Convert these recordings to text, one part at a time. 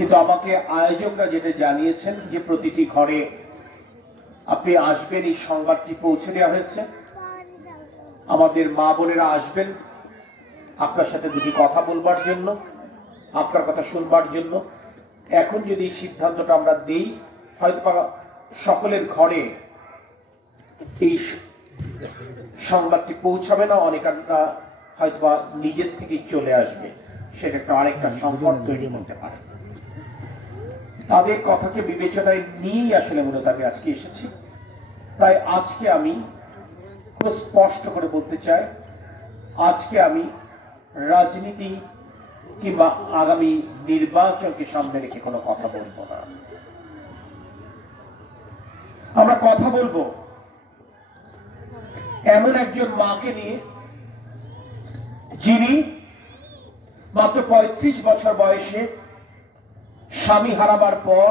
কিন্তু আমাকে আয়োজকরা যেটা জানিয়েছেন যে প্রতিটি ঘরে আপনি আসবেন, এই সংবাদটি পৌঁছে দেওয়া হয়েছে। আমাদের মা বোনেরা আসবেন আপনার সাথে দুটি কথা বলবার জন্য, আপনার কথা শুনবার জন্য। এখন যদি এই সিদ্ধান্তটা আমরা দেই, হয়তো সকলের ঘরে এই সংবাদটি পৌঁছাবে না, অনেকটা হয়তো নিজের থেকেই চলে আসবে, সেটা একটা আরেকটা সংকট তৈরি করতে পারে। তাদের কথাকে বিবেচনায় নিয়েই আসলে মূলত আমি আজকে এসেছি। তাই আজকে আমি খুব স্পষ্ট করে বলতে চাই, আজকে আমি রাজনীতি কিংবা আগামী নির্বাচনকে সামনে রেখে কোনো কথা বলবো না। আমরা কথা বলবো এমন একজন মাকে নিয়ে, যিনি মাত্র ৩৫ বছর বয়সে স্বামী হারাবার পর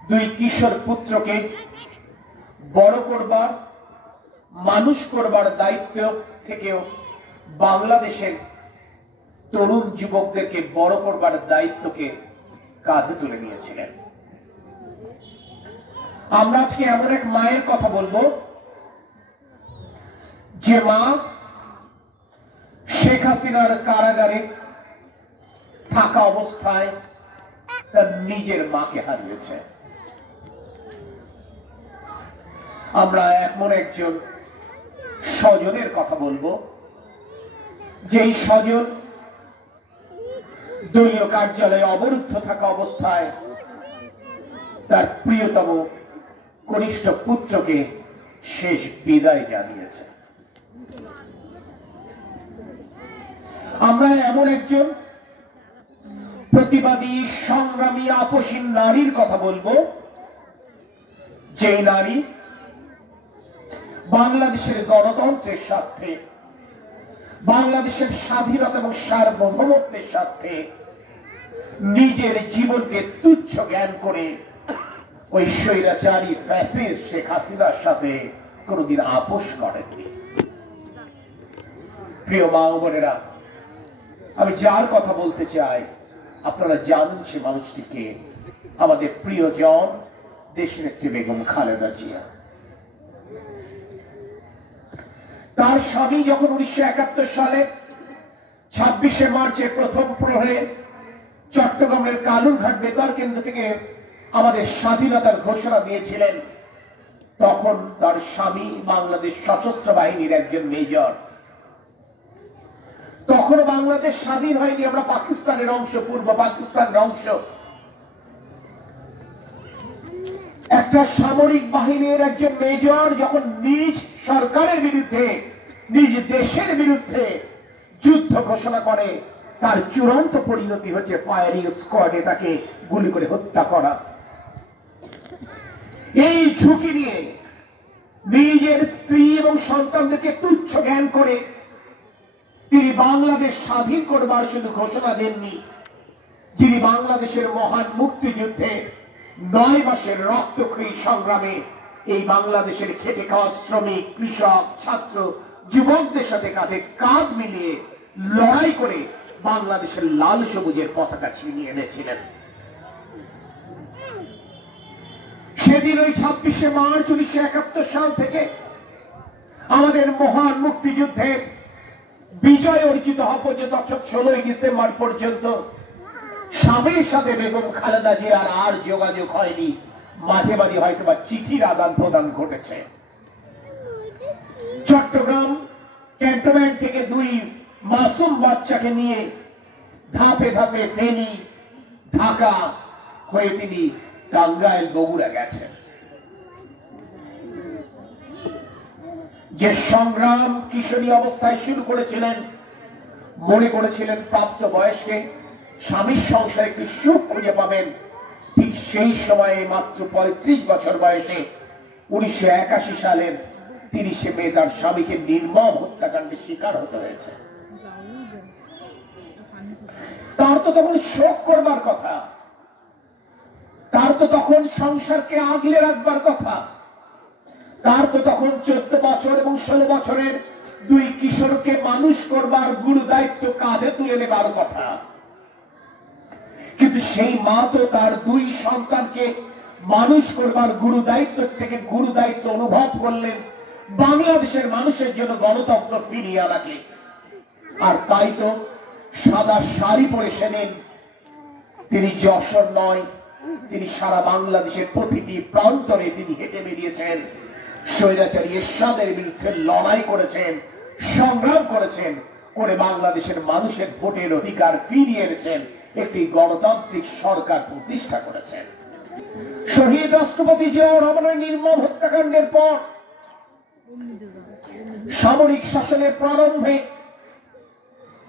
দুই কিশোর পুত্রকে বড় করবার, মানুষ করবার দায়িত্ব থেকেও বাংলাদেশের তরুণ যুবকদেরকে বড় করবার দায়িত্বকে কাঁধে তুলে নিয়েছিলেন। আমরা আজকে এমন এক মায়ের কথা বলবো, যে মা শেখ হাসিনার কারাগারে থাকা অবস্থায় তার নিজের মাকে হারিয়েছে। আমরা এমন একজন স্বজনের কথা বলবো, যেই স্বজন দলীয় কার্যালয়ে অবরুদ্ধ থাকা অবস্থায় তার প্রিয়তম কনিষ্ঠ পুত্রকে শেষ বিদায় জানিয়েছে। আমরা এমন একজন প্রতিবাদী, সংগ্রামী, আপসীন নারীর কথা বলবো, যে নারী বাংলাদেশের গণতন্ত্রের স্বার্থে, বাংলাদেশের স্বাধীনতা এবং সার্বভৌমত্বের স্বার্থে নিজের জীবনকে তুচ্ছ জ্ঞান করে ওই স্বৈরাচারী ফ্যাসিস্ট শেখ হাসিনার সাথে কোনদিন আপোষ করেননি। প্রিয় মা ও বোনেরা, আমি যার কথা বলতে চাই আপনারা জানেন সে মানুষটিকে, আমাদের প্রিয়জন দেশনেত্রী বেগম খালেদা জিয়া। তার স্বামী যখন 1971 সালে 26শে মার্চের প্রথম প্রহরে চট্টগ্রামের কালুরঘাট বেতার কেন্দ্র থেকে আমাদের স্বাধীনতার ঘোষণা দিয়েছিলেন, তখন তার স্বামী বাংলাদেশ সশস্ত্র বাহিনীর একজন মেজর। তখন বাংলাদেশ স্বাধীন হয়নি, আমরা পাকিস্তানের অংশ, পূর্ব পাকিস্তানের অংশ। একটা সামরিক বাহিনীর একজন মেজর যখন নিজ সরকারের বিরুদ্ধে, নিজ দেশের বিরুদ্ধে যুদ্ধ ঘোষণা করে, তার চূড়ান্ত পরিণতি হচ্ছে ফায়ারিং স্কোয়াডে তাকে গুলি করে হত্যা করা। এই ঝুঁকি নিয়ে নিজের স্ত্রী এবং সন্তানদেরকে তুচ্ছ জ্ঞান করে তিনি বাংলাদেশ স্বাধীন করবার শুধু ঘোষণা দেননি, যিনি বাংলাদেশের মহান মুক্তিযুদ্ধে 9 মাসের রক্তক্ষয়ী সংগ্রামে এই বাংলাদেশের খেটে খাওয়া শ্রমিক, কৃষক, ছাত্র, যুবকদের সাথে কাঁধে কাঁধ মিলিয়ে লড়াই করে বাংলাদেশের লাল সবুজের পতাকা ছিনিয়ে এনেছিলেন। সেদিন ওই 26শে মার্চ 1971 সাল থেকে আমাদের মহান মুক্তিযুদ্ধের বিজয় অর্জিত হওয়া পর্যন্ত, অর্থাৎ 16ই ডিসেম্বর পর্যন্ত স্বামীর সাথে বেগম খালেদা জিয়ার আর যোগাযোগ হয়নি। মাঝে মাঝে হয়তো বা চিঠির আদান প্রদান ঘটেছে। চট্টগ্রাম ক্যান্টনমেন্ট থেকে 2 মাসুম বাচ্চাকে নিয়ে ধাপে ধাপে ফেনী, ঢাকা হয়ে তিনি টাঙ্গাইল, বগুড়া গেছেন। যে সংগ্রাম কিশোরী অবস্থায় শুরু করেছিলেন, মনে করেছিলেন প্রাপ্ত বয়সে স্বামীর সংসারে একটু সুখ খুঁজে পাবেন, ঠিক সেই সময়ে মাত্র 35 বছর বয়সে 1981 সালের 30শে মে তার স্বামীকে নির্মম হত্যাকাণ্ডের শিকার হতে হয়েছে। তার তো তখন শোক করবার কথা, তার তো তখন সংসারকে আগলে রাখবার কথা, তার তো তখন 14 বছর এবং 16 বছরের 2 কিশোরকে মানুষ করবার গুরু দায়িত্ব কাঁধে তুলে নেবার কথা। কিন্তু সেই মা তো তার দুই সন্তানকে মানুষ করবার গুরু দায়িত্ব থেকে গুরু দায়িত্ব অনুভব করলেন বাংলাদেশের মানুষের জন্য গণতন্ত্র ফিরিয়ে আনাকে। আর তাই তো সাদা শাড়ি পরে সেদিন তিনি যশোর নয়, তিনি সারা বাংলাদেশের প্রতিটি প্রান্তরে তিনি হেঁটে বেরিয়েছেন, স্বৈরাচারী এরশাদের বিরুদ্ধে লড়াই করেছেন, সংগ্রাম করেছেন, করে বাংলাদেশের মানুষের ভোটের অধিকার ফিরিয়ে এনেছেন, একটি গণতান্ত্রিক সরকার প্রতিষ্ঠা করেছেন। শহীদ রাষ্ট্রপতি জিয়াউর রহমানের নির্মম হত্যাকাণ্ডের পর সামরিক শাসনের প্রারম্ভে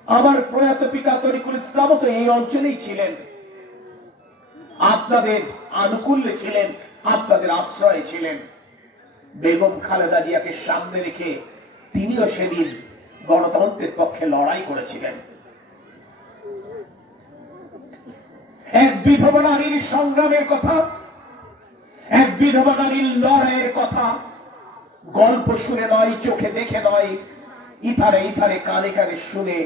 আমার প্রয়াত পিতা তরিকুল ইসলামও তো এই অঞ্চলেই ছিলেন, আপনাদের আনুকূল্যে ছিলেন, আপনাদের আশ্রয়ে ছিলেন। বেগম খালেদা জিয়াকে সামনে রেখে তিনিও সেদিন গণতন্ত্রের পক্ষে লড়াই করেছিলেন। এক বিধবা নারীর সংগ্রামের কথা, এক বিধবা নারীর লড়াইয়ের কথা গল্প শুনে নয়, চোখে দেখে নয়, ইথারে ইথারে কানে কানে শুনে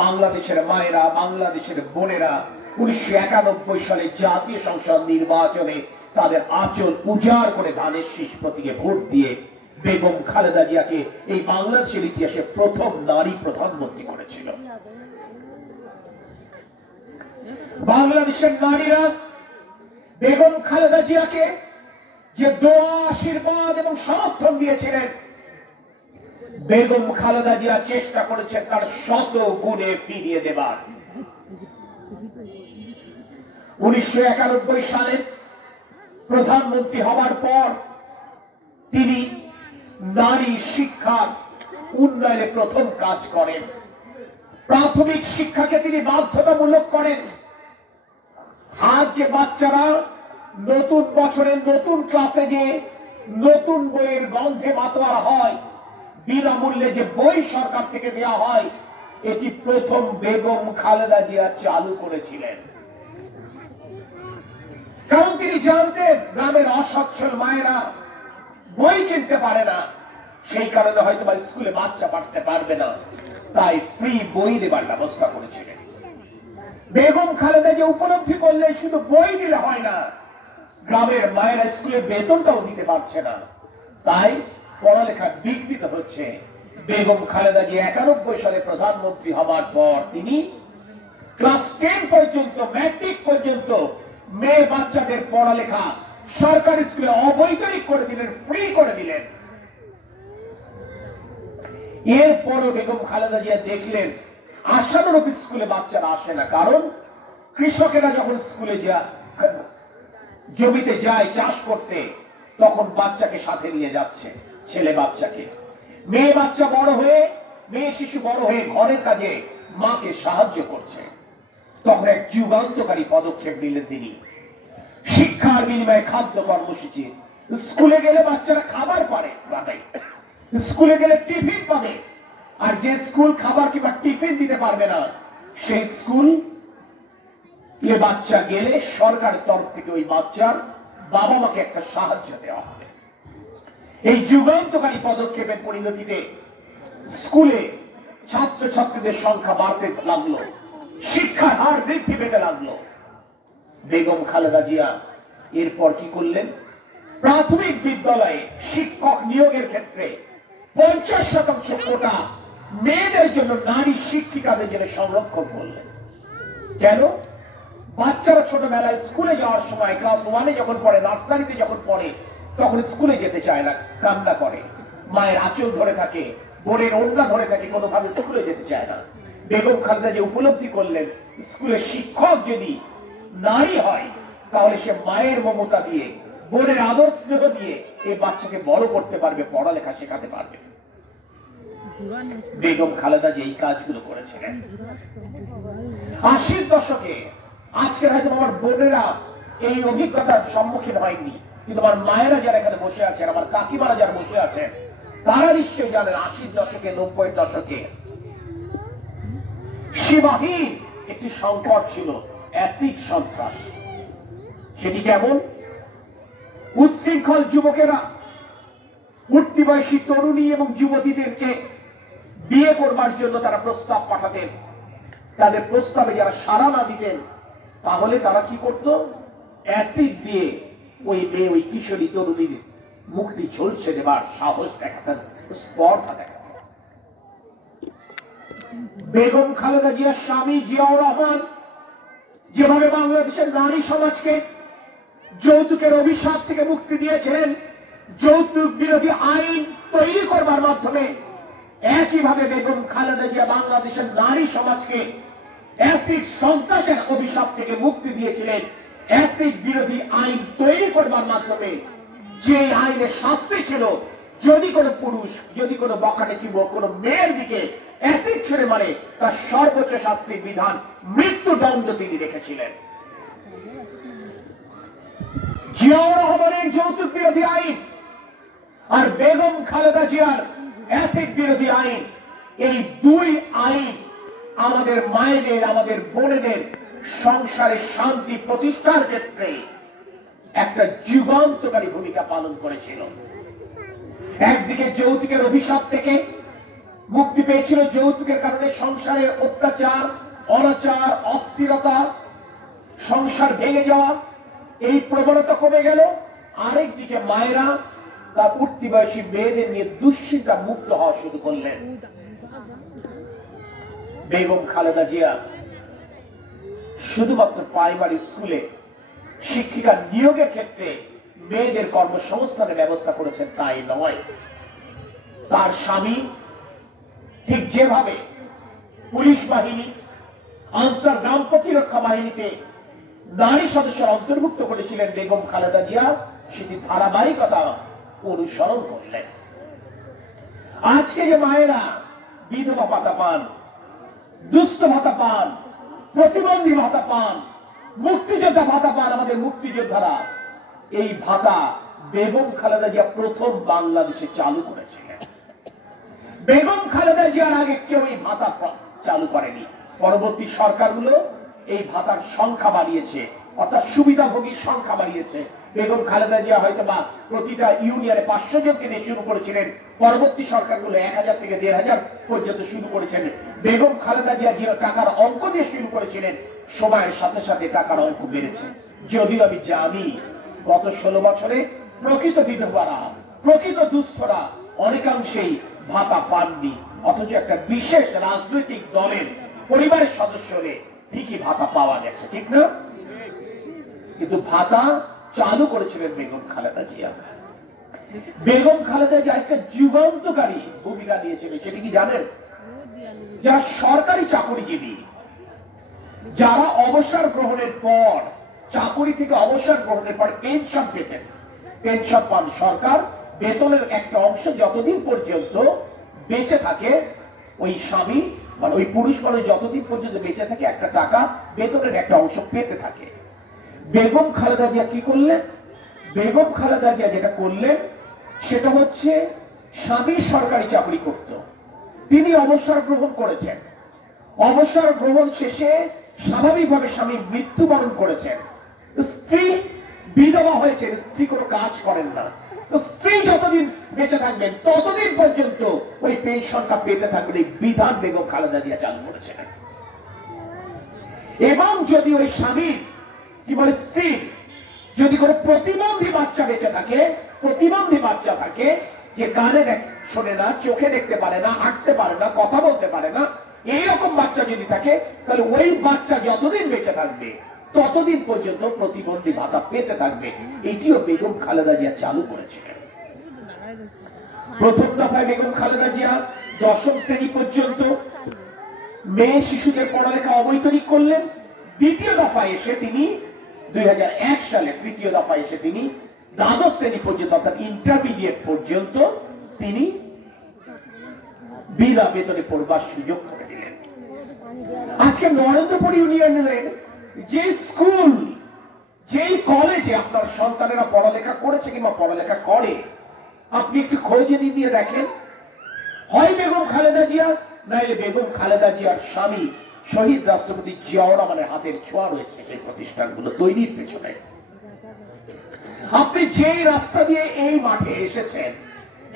বাংলাদেশের মায়েরা, বাংলাদেশের বোনেরা 1991 সালে জাতীয় সংসদ নির্বাচনে তাদের আঁচল উজাড় করে ধানের শীষ প্রতীকে ভোট দিয়ে বেগম খালেদা জিয়াকে এই বাংলাদেশের ইতিহাসে প্রথম নারী প্রধানমন্ত্রী করেছিল। বাংলাদেশের নারীরা বেগম খালেদা জিয়াকে যে দোয়া, আশীর্বাদ এবং সমর্থন দিয়েছিলেন, বেগম খালেদা জিয়া চেষ্টা করেছেন তার শত গুণে ফিরিয়ে দেবার। 1991 সালে প্রধানমন্ত্রী হওয়ার পর তিনি নারী শিক্ষার উন্নয়নে প্রথম কাজ করেন। প্রাথমিক শিক্ষাকে তিনি বাধ্যতামূলক করেন। আজ যে বাচ্চারা নতুন বছরে নতুন ক্লাসে যে নতুন বইয়ের গন্ধে মাতোয়ারা হয়, বিনামূল্যে যে বই সরকার থেকে দেওয়া হয়, এটি প্রথম বেগম খালেদা জিয়া চালু করেছিলেন। কারণ তিনি জানতেন গ্রামের অসচ্ছল মায়েরা বই কিনতে পারে না, সেই কারণে হয়তো বা স্কুলে বাচ্চা পাঠাতে পারবে না, তাই ফ্রি বই দেবার ব্যবস্থা করেছিলেন। বেগম খালেদা যে উপলব্ধি করলে শুধু বই দিলে হয় না, গ্রামের মায়েরা স্কুলে বেতনটাও দিতে পারছে না, তাই পড়ালেখা বিঘ্নিত হচ্ছে। বেগম খালেদা জি 91 সালে প্রধানমন্ত্রী হওয়ার পর তিনি ক্লাস 10 পর্যন্ত, ম্যাট্রিক পর্যন্ত মেয়ে বাচ্চাদের পড়ালেখা সরকারি স্কুলে অবৈতনিক করে দিলেন, ফ্রি করে দিলেন। এরপরও বেগম খালেদা জিয়া দেখলেন আশানুরূপ স্কুলে বাচ্চারা আসে না, কারণ কৃষকেরা যখন স্কুলে জমিতে যায় চাষ করতে, তখন বাচ্চাকে সাথে নিয়ে যাচ্ছে, ছেলে বাচ্চাকে। মেয়ে বাচ্চা বড় হয়ে, মেয়ে শিশু বড় হয়ে ঘরের কাজে মাকে সাহায্য করছে। তখন এক যুগান্তকারী পদক্ষেপ নিলেন তিনি, শিক্ষার বিনিময়ে খাদ্য কর্মসূচি। স্কুলে গেলে বাচ্চারা খাবার পাবে, স্কুলে গেলে টিফিন পাবে, আর যে স্কুল খাবার কিংবা টিফিন দিতে পারবে না, সেই স্কুল এ বাচ্চা গেলে সরকারের তরফ থেকে ওই বাচ্চার বাবা মাকে একটা সাহায্য দেওয়া হবে। এই যুগান্তকারী পদক্ষেপের পরিণতিতে স্কুলে ছাত্রছাত্রীদের সংখ্যা বাড়তে লাগলো, শিক্ষার হার বৃদ্ধি পেতে লাগলো। বেগম খালেদা জিয়া এরপর কি করলেন? প্রাথমিক বিদ্যালয়ে শিক্ষক নিয়োগের ক্ষেত্রে 50% কোটা মেয়েদের জন্য, নারী শিক্ষিকাদের জন্য সংরক্ষণ করলেন। কেন? বাচ্চারা ছোটবেলায় স্কুলে যাওয়ার সময় ক্লাস 1-এ যখন পড়ে, নার্সারিতে যখন পড়ে, তখন স্কুলে যেতে চায় না, কান্না করে, মায়ের আঁচল ধরে থাকে, বোনের ওড়না ধরে থাকে, কোনোভাবে স্কুলে যেতে চায় না। বেগম খালেদা যে উপলব্ধি করলেন স্কুলের শিক্ষক যদি নারী হয়, তাহলে সে মায়ের মমতা দিয়ে, বোনের আদর স্নেহ দিয়ে এই বাচ্চাকে বড় করতে পারবে, পড়ালেখা শেখাতে পারবে। বেগম খালেদা যে এই কাজগুলো করেছিলেন 80-র দশকে। আজকের হয়তো আমার বোনেরা এই অভিজ্ঞতার সম্মুখীন হয়নি, কিন্তু আমার মায়েরা যারা এখানে বসে আছেন, আমার কাকিমারা যারা বসে আছেন, তারা নিশ্চয়ই জানেন 80-র দশকে, 90-র দশকে সীমাহীন একটি সংকট ছিল, অ্যাসিড সন্ত্রাস। সেটি কেমন? উচ্ছৃঙ্খল যুবকেরা উঠতি বয়সী তরুণী এবং যুবতীদেরকে বিয়ে করবার জন্য তারা প্রস্তাব পাঠাতেন। তাদের প্রস্তাবে যারা সাড়া না দিতেন, তাহলে তারা কি করত? অ্যাসিড দিয়ে ওই মেয়ে, ওই কিশোরী তরুণীর মুক্তি ঝলসে দেবার সাহস দেখাতেন, স্পর্ধা দেখাতেন। বেগম খালেদা জিয়ার স্বামী জিয়াউর রহমান যেভাবে বাংলাদেশের নারী সমাজকে যৌতুকের অভিশাপ থেকে মুক্তি দিয়েছিলেন, যৌতুক বিরোধী আইন তৈরি করবার মাধ্যমে, একইভাবে বেগম খালেদা জিয়া বাংলাদেশের নারী সমাজকে অ্যাসিড সন্ত্রাসের অভিশাপ থেকে মুক্তি দিয়েছিলেন অ্যাসিড বিরোধী আইন তৈরি করবার মাধ্যমে। যে আইনের শাস্তি ছিল, যদি কোনো পুরুষ, যদি কোনো বখাটে যুবক কোনো মেয়ের দিকে অ্যাসিড ছেড়ে মারে, তার সর্বোচ্চ শাস্তির বিধান মৃত্যুদণ্ড তিনি রেখেছিলেন। জিয়াউর রহমানের যৌতুক বিরোধী আইন আর বেগম খালেদা জিয়ার অ্যাসিড বিরোধী আইন, এই দুই আইন আমাদের মায়েদের, আমাদের বোনেদের সংসারে শান্তি প্রতিষ্ঠার ক্ষেত্রে একটা যুগান্তকারী ভূমিকা পালন করেছিল। একদিকে যৌতুকের অভিশাপ থেকে মুক্তি পেয়েছিল, যৌতুকের কারণে সংসারে অত্যাচার, অনাচার, অস্থিরতা, সংসার ভেঙে যাওয়া, এই প্রবণতা কমে গেল। আরেকদিকে মায়েরা তার উঠতি বয়সী মেয়েদের নিয়ে দুশ্চিন্তা মুক্ত হওয়া শুরু করলেন। বেগম খালেদা জিয়া শুধুমাত্র প্রাইমারি স্কুলে শিক্ষিকা নিয়োগের ক্ষেত্রে মেয়েদের কর্মসংস্থানের ব্যবস্থা করেছেন তাই নয়, তার স্বামী ঠিক যেভাবে পুলিশ বাহিনী, আনসার গ্রাম প্রতিরক্ষা বাহিনীতে নারী সদস্যরা অন্তর্ভুক্ত করেছিলেন, বেগম খালেদা জিয়া সেটি ধারাবাহিকতা অনুসরণ করলেন। আজকে যে মায়েরা বিধবা ভাতা পান, দুস্থ ভাতা পান, প্রতিবন্ধী ভাতা পান, মুক্তিযোদ্ধা ভাতা পান, আমাদের মুক্তিযোদ্ধারা, এই ভাতা বেগম খালেদা জিয়া প্রথম বাংলাদেশে চালু করেছিলেন। বেগম খালেদা জিয়ার আগে কেউ এই ভাতা চালু করেনি। পরবর্তী সরকারগুলো এই ভাতার সংখ্যা বাড়িয়েছে, অর্থাৎ সুবিধাভোগীর সংখ্যা বাড়িয়েছে। বেগম খালেদা জিয়া হয়তো বা প্রতিটা ইউনিয়নে 500 জনকে দিয়ে শুরু করেছিলেন, পরবর্তী সরকারগুলো 1000 থেকে 1500 পর্যন্ত শুরু করেছেন। বেগম খালেদা জিয়া যে টাকার অঙ্ক দিয়ে শুরু করেছিলেন, সময়ের সাথে সাথে টাকার অঙ্ক বেড়েছে। যদিও আমি জানি গত 16 বছরে প্রকৃত বিধবারা, প্রকৃত দুস্থরা অনেকাংশেই ভাতা পাননি, অথচ একটা বিশেষ রাজনৈতিক দলের পরিবারের সদস্য হলে ঠিকই ভাতা পাওয়া গেছে, ঠিক না? কিন্তু ভাতা চালু করেছিলেন বেগম খালেদা জিয়া। বেগম খালেদা জিয়া একটা যুগান্তকারী ভূমিকা নিয়েছিলেন, সেটি কি জানেন? যারা সরকারি চাকরিজীবী, যারা অবসর গ্রহণের পর, চাকরি থেকে অবসর গ্রহণের পর পেনশন পেতেন, পেনশন পান সরকার, বেতনের একটা অংশ যতদিন পর্যন্ত বেঁচে থাকে ওই স্বামী মানে ওই পুরুষ মানুষ যতদিন পর্যন্ত বেঁচে থাকে একটা টাকা বেতনের একটা অংশ পেতে থাকে। বেগম খালেদা জিয়া কি করলেন? বেগম খালেদা জিয়া যেটা করলেন সেটা হচ্ছে, স্বামী সরকারি চাকরি করত, তিনি অবসর গ্রহণ করেছেন, অবসর গ্রহণ শেষে স্বাভাবিকভাবে স্বামী মৃত্যুবরণ করেছেন, স্ত্রী বিধবা হয়েছেন, স্ত্রী কোনো কাজ করেন না, স্ত্রী যতদিন বেঁচে থাকবেন ততদিন পর্যন্ত ওই পেনশনটা পেতে থাকবেন, এই বিধান বেগম খালেদা জিয়া চালু করেছিলেন। এবং যদি ওই স্বামীর কি বলে স্ত্রী যদি কোনো প্রতিবন্ধী বাচ্চা বেঁচে থাকে, প্রতিবন্ধী বাচ্চা থাকে, যে কানে শোনে না, চোখে দেখতে পারে না, হাঁটতে পারে না, কথা বলতে পারে না, এইরকম বাচ্চা যদি থাকে, তাহলে ওই বাচ্চা যতদিন বেঁচে থাকবে ততদিন পর্যন্ত প্রতিবন্ধী ভাতা পেতে থাকবে। এটিও বেগম খালেদা জিয়া চালু করেছিলেন। প্রথম দফায় বেগম খালেদা জিয়া 10ম শ্রেণী পর্যন্ত মেয়ে শিশুদের পড়ালেখা অবৈতনিক করলেন। দ্বিতীয় দফায় এসে তিনি 2001 সালে, তৃতীয় দফায় এসে তিনি দ্বাদশ শ্রেণী পর্যন্ত অর্থাৎ ইন্টারমিডিয়েট পর্যন্ত তিনি বিনা বেতনে পড়বার সুযোগ করে দিলেন। আজকে নরেন্দ্রপুর ইউনিয়নের যে স্কুল, যেই কলেজে আপনার সন্তানেরা পড়ালেখা করেছে কিংবা পড়ালেখা করে, আপনি একটু খোঁজে দিয়ে দেখেন, হয় বেগম খালেদা জিয়া, নাইলে বেগম খালেদা জিয়ার স্বামী শহীদ রাষ্ট্রপতি জিয়াউর রহমানের হাতের ছোঁয়া রয়েছে সেই প্রতিষ্ঠানগুলো তৈরির পেছনে। আপনি যেই রাস্তা দিয়ে এই মাঠে এসেছেন,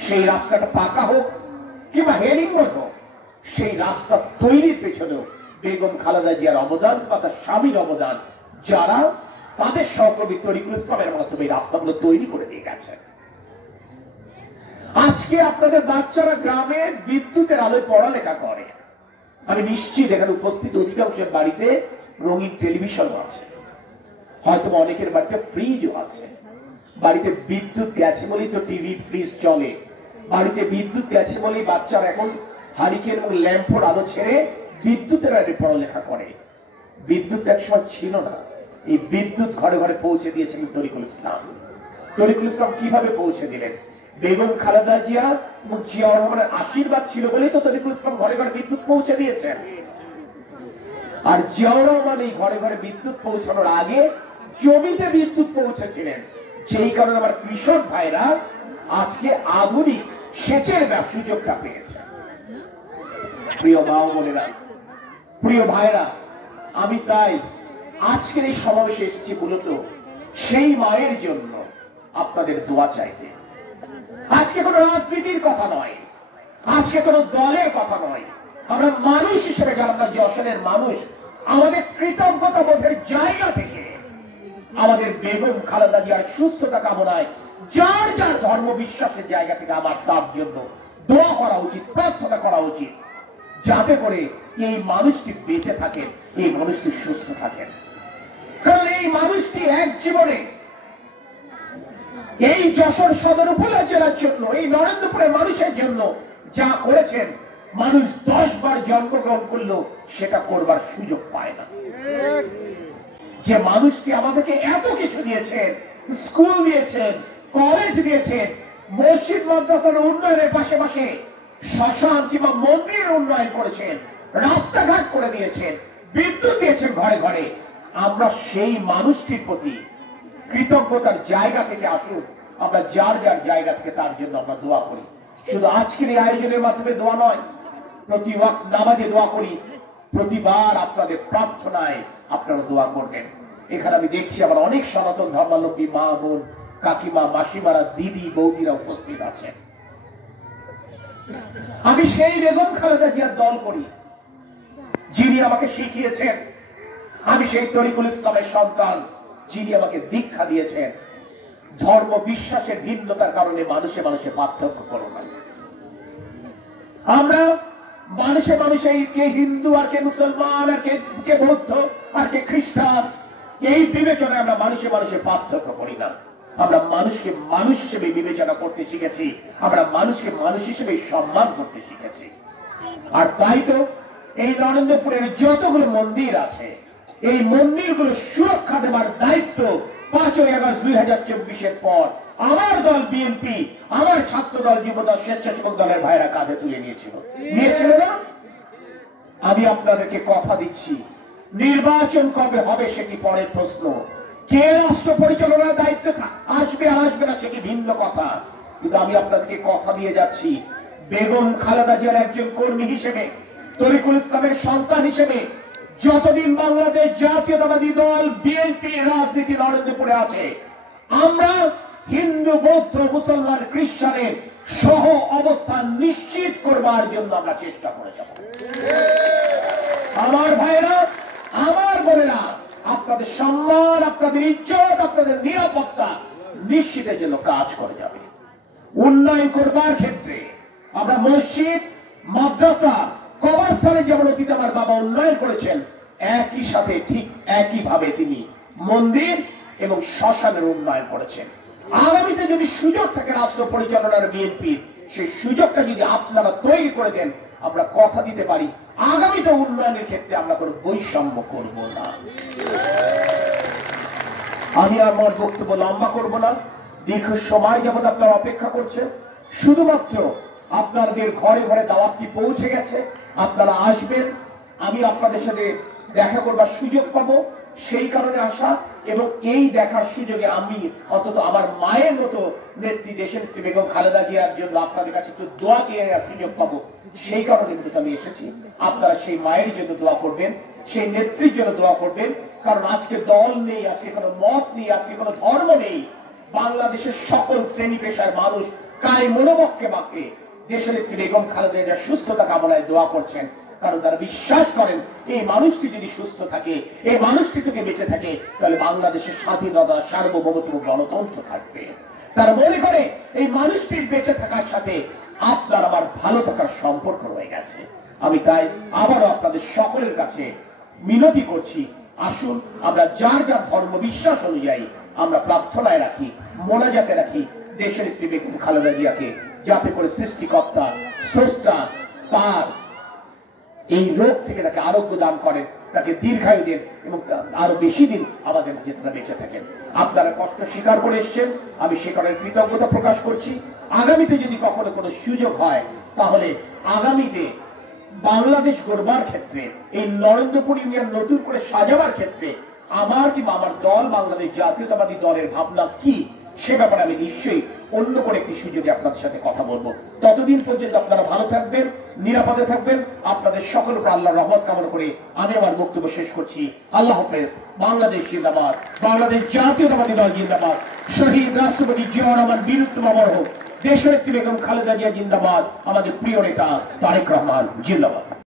সেই রাস্তাটা পাকা হোক কিংবা হেরিং রোড হোক, সেই রাস্তা তৈরির পেছনেও বেগম খালেদা জিয়ার অবদান বা তার স্বামীর অবদান যারা তাদের সহকর্মী তরিকুল ইসলামের মাধ্যমে এই রাস্তাগুলো তৈরি করে দিয়ে গেছেন। আজকে আপনাদের বাচ্চারা গ্রামে বিদ্যুতের আলোয় পড়ালেখা করে। আমি নিশ্চিত এখানে উপস্থিত অধিকাংশের বাড়িতে রঙিন টেলিভিশনও আছে, হয়তো অনেকের বাড়িতে ফ্রিজও আছে। বাড়িতে বিদ্যুৎ গেছে বলেই তো টিভি ফ্রিজ চলে। বাড়িতে বিদ্যুৎ গেছে বলেই বাচ্চারা এখন হারিকেন এবং ল্যাম্পোর আলো ছেড়ে বিদ্যুতের আলোয় পড়ালেখা করে। বিদ্যুৎ একসময় ছিল না, এই বিদ্যুৎ ঘরে ঘরে পৌঁছে দিয়েছেন তরিকুল ইসলাম। তরিকুল ইসলাম কিভাবে পৌঁছে দিলেন? বেগম খালেদা জিয়া এবং জিয়াউর রহমানের আশীর্বাদ ছিল বলেই তো তরিকুল ইসলাম ঘরে ঘরে বিদ্যুৎ পৌঁছে দিয়েছেন। আর জিয়াউর রহমান এই ঘরে ঘরে বিদ্যুৎ পৌঁছানোর আগে জমিতে বিদ্যুৎ পৌঁছেছিলেন, যেই কারণে আমার কৃষক ভাইরা আজকে আধুনিক সেচের সুযোগটা পেয়েছে। প্রিয় মা ও বোনেরা, প্রিয় ভাইরা, আমি তাই আজকের এই সমাবেশে এসেছি মূলত সেই মায়ের জন্য আপনাদের দোয়া চাইতে। আজকে কোনো রাজনীতির কথা নয়, আজকে কোনো দলের কথা নয়। আমরা মানুষ হিসেবে, যারা আমরা যশোরের মানুষ, আমাদের কৃতজ্ঞতা বোধের জায়গা থেকে আমাদের বেগম খালেদা জিয়ার সুস্থতা কামনায় যার যার ধর্ম বিশ্বাসের জায়গা থেকে আমার তার জন্য দোয়া করা উচিত, প্রার্থনা করা উচিত, যাতে করে এই মানুষটি বেঁচে থাকেন, এই মানুষটি সুস্থ থাকেন। কারণ এই মানুষটি এক জীবনে এই যশোর সদর উপজেলার জন্য, এই নরেন্দ্রপুরের মানুষের জন্য যা করেছেন, মানুষ 10 বার জন্মগ্রহণ করলেও সেটা করবার সুযোগ পায় না। যে মানুষটি আমাদেরকে এত কিছু দিয়েছেন, স্কুল দিয়েছেন, কলেজ দিয়েছেন, মসজিদ মাদ্রাসার উন্নয়নের পাশাপাশি শ্মশান কিংবা মন্দির উন্নয়ন করেছেন, রাস্তাঘাট করে দিয়েছেন, বিদ্যুৎ দিয়েছেন ঘরে ঘরে, আমরা সেই মানুষটির প্রতি কৃতজ্ঞতার জায়গা থেকে আসুন, আমরা যার যার জায়গা থেকে তার জন্য আমরা দোয়া করি। শুধু আজকের এই আয়োজনের মাধ্যমে দোয়া নয়, প্রতি ওয়াক্ত নামাজে দোয়া করি, প্রতিবার আপনাদের প্রার্থনায় আপনারা দোয়া করবেন। এখানে আমি দেখছি আমার অনেক সনাতন ধর্মাবলম্বী মা বোন, কাকিমা, মাসিমারা, দিদি, বৌদিরা উপস্থিত আছেন। আমি সেই বেগম খালেদা জিয়ার দল করি যিনি আমাকে শিখিয়েছেন, আমি সেই তরিকুল ইসলামের সন্তান যিনি আমাকে দীক্ষা দিয়েছেন, ধর্ম বিশ্বাসের ভিন্নতার কারণে মানুষে মানুষে পার্থক্য করো না। আমরা মানুষে মানুষে কে হিন্দু আর কে মুসলমান আর কে বৌদ্ধ আর কে খ্রিস্টান, এই বিবেচনায় আমরা মানুষে মানুষে পার্থক্য করি না। আমরা মানুষকে মানুষ হিসেবে বিবেচনা করতে শিখেছি, আমরা মানুষকে মানুষ হিসেবে সম্মান করতে শিখেছি। আর তাই তো এই নরেন্দ্রপুরের যতগুলো মন্দির আছে, এই মন্দিরগুলো সুরক্ষা দেওয়ার দায়িত্ব 5ই আগস্ট 2024-এর পর আমার দল বিএনপি, আমার ছাত্র দল, যুবদল, স্বেচ্ছাসেবক দলের ভাইরা কাঁধে তুলে নিয়েছিল না? আমি আপনাদেরকে কথা দিচ্ছি, নির্বাচন কবে হবে সেটি পরের প্রশ্ন, কে রাষ্ট্র পরিচালনার দায়িত্ব আসবে আর আসবে না সেটি ভিন্ন কথা, কিন্তু আমি আপনাদেরকে কথা দিয়ে যাচ্ছি, বেগম খালেদা জিয়ার একজন কর্মী হিসেবে, তরিকুল ইসলামের সন্তান হিসেবে, যতদিন বাংলাদেশ জাতীয়তাবাদী দল বিএনপি রাজনীতি নরেন্দ্রপুরে আছে, আমরা হিন্দু, বৌদ্ধ, মুসলমান, খ্রিস্টানের সহ অবস্থান নিশ্চিত করবার জন্য আমরা চেষ্টা করে যাব। আমার ভাইরা, আমার বোনেরা, আপনাদের সম্মান, আপনাদের ইজ্জত, আপনাদের নিরাপত্তা নিশ্চিতের জন্য কাজ করে যাবে। উন্নয়ন করবার ক্ষেত্রে আমরা মসজিদ, মাদ্রাসা, কবরস্থানে যেমন অতীতে আমার বাবা উন্নয়ন করেছেন, একই সাথে ঠিক একইভাবে তিনি মন্দির এবং শ্মশানের উন্নয়ন করেছেন। আগামীতে যদি সুযোগ থাকে রাষ্ট্র পরিচালনার বিএনপির, সেই সুযোগটা যদি আপনারা তৈরি করে দেন, আমরা কথা দিতে পারি আগামীতে উন্নয়নের ক্ষেত্রে আমরা কোনো বৈষম্য করব না। আমি আমার বক্তব্য লম্বা করব না, দীর্ঘ সময় যাবৎ আপনারা অপেক্ষা করছেন, শুধুমাত্র আপনাদের ঘরে ঘরে দাওয়াতটি পৌঁছে গেছে, আপনারা আসবেন, আমি আপনাদের সাথে দেখা করবার সুযোগ পাবো, সেই কারণে আসা। এবং এই দেখার সুযোগে আমি অন্তত আমার মায়ের মতো নেত্রী, দেশনেত্রী বেগম খালেদা জিয়ার জন্য আপনাদের কাছে একটু দোয়া চেয়ে নেওয়ার সুযোগ পাবো, সেই কারণে কিন্তু আমি এসেছি। আপনারা সেই মায়ের জন্য দোয়া করবেন, সেই নেত্রীর জন্য দোয়া করবেন, কারণ আজকে দল নেই, আজকে কোনো মত নেই, আজকে কোনো ধর্ম নেই। বাংলাদেশের সকল শ্রেণী পেশার মানুষ কায় মনোবক্ষে বাক্যে দেশনেত্রী বেগম খালেদা জিয়ার সুস্থতা কামনায় দোয়া করছেন। কারণ তারা বিশ্বাস করেন এই মানুষটি যদি সুস্থ থাকে, এই মানুষটি থেকে বেঁচে থাকে, তাহলে বাংলাদেশের স্বাধীনতা, সার্বভৌমত্ব, গণতন্ত্র থাকবে। তারা মনে করে এই মানুষটির বেঁচে থাকার সাথে আপনার আমার ভালো থাকার সম্পর্ক রয়ে গেছে। আমি তাই আবারও আপনাদের সকলের কাছে মিনতি করছি, আসুন আমরা যার যার ধর্ম বিশ্বাস অনুযায়ী আমরা প্রার্থনায় রাখি, মোনাজাতে রাখি দেশের নেত্রী বেগম খালেদা জিয়াকে, যাতে করে সৃষ্টিকর্তা স্রষ্টা তার এই রোগ থেকে তাকে আরোগ্য দান করেন, তাকে দীর্ঘায়ু দেন এবং আরো বেশি দিন আমাদের মাঝে তারা বেঁচে থাকেন। আপনারা কষ্ট স্বীকার করে এসছেন, আমি সে কারণে কৃতজ্ঞতা প্রকাশ করছি। আগামীতে যদি কখনো কোনো সুযোগ হয়, তাহলে আগামীতে বাংলাদেশ গড়বার ক্ষেত্রে, এই নরেন্দ্রপুর ইউনিয়ন নতুন করে সাজাবার ক্ষেত্রে আমার কিংবা আমার দল বাংলাদেশ জাতীয়তাবাদী দলের ভাবনা কি, সে ব্যাপারে আমি নিশ্চয়ই অন্য করে একটি সুযোগে আপনাদের সাথে কথা বলবো। ততদিন পর্যন্ত আপনারা ভালো থাকবেন, নিরাপদে থাকবেন। আপনাদের সকলের উপর আল্লাহর রহমত কামনা করে আমি আমার বক্তব্য শেষ করছি। আল্লাহ হাফেজ। বাংলাদেশ জিন্দাবাদ, বাংলাদেশ জাতীয়তাবাদী দল জিন্দাবাদ, শহীদ রাষ্ট্রপতি জিয়াউর রহমান বীর উত্তম অমর হোক, দেশনেত্রী বেগম খালেদা জিয়া জিন্দাবাদ, আমাদের প্রিয় নেতা তারেক রহমান জিন্দাবাদ।